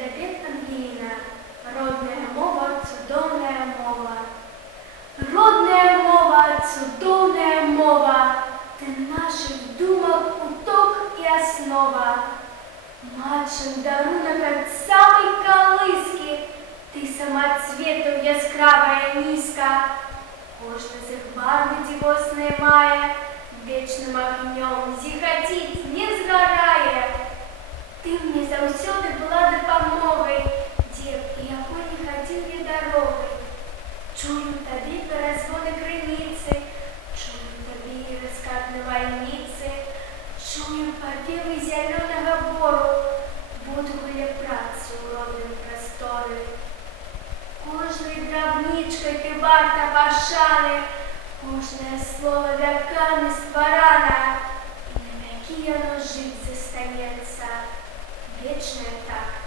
табе, Ангеліна, родная мова, цудоўная мова. Родная мова, цудоўная мова, ты наших думак уток і аснова. Матчын дарунак ад самай калыскі, ты самацветаў яскравая нізка. Кожны з іх барвы дзівосныя мае, вечным агнём зіхаціць не згарае. Ты мне заўсёды была дапамогай, дзе б і якой не хадзіў я дарогай. Чую табе перазвоны крыніцы, чую табе і раскат навальніцы, чую павевы зялёнага бору, буду каля працы ў родным прасторы. Кожнай драбнічкай ты варта пашаны, кожнае слова вякамі стварана, і на вякі яно жыць застанецца. Вечная так.